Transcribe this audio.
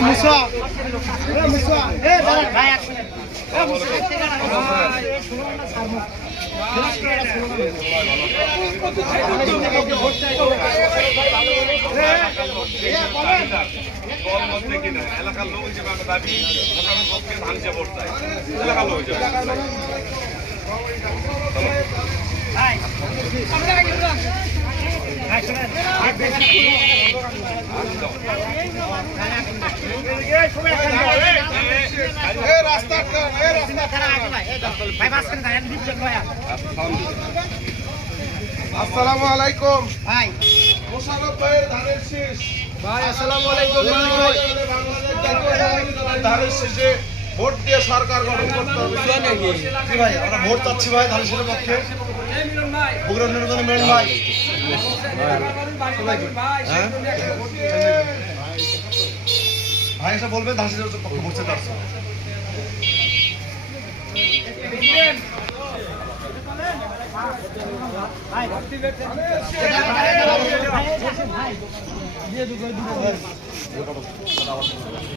মুসা। মুসা। এ দাঁড়া ভাই এক মিনিট এলাকার লোক হিসেবে আমি দাবি পক্ষে ধান হিসেবে ভোট চাই এলাকার লোক হিসেবে ভাই আসসালামু আলাইকুম। ভাই। মোশারফ ভাইয়ের ধানের শীষ। ভাই আসসালামু আলাইকুম ধানের শীষে ভোট দিয়ে সরকার গঠন করতে হবে। কি ভাই আমরা ভোট চাচ্ছি ভাই ধানের শীষের পক্ষে। বগুড়া নির্বাচনে মেন ভাই। হ্যাঁ? ভাই এসে বলবেন ধানের শীষের পক্ষে ভোট চাইতে আসছে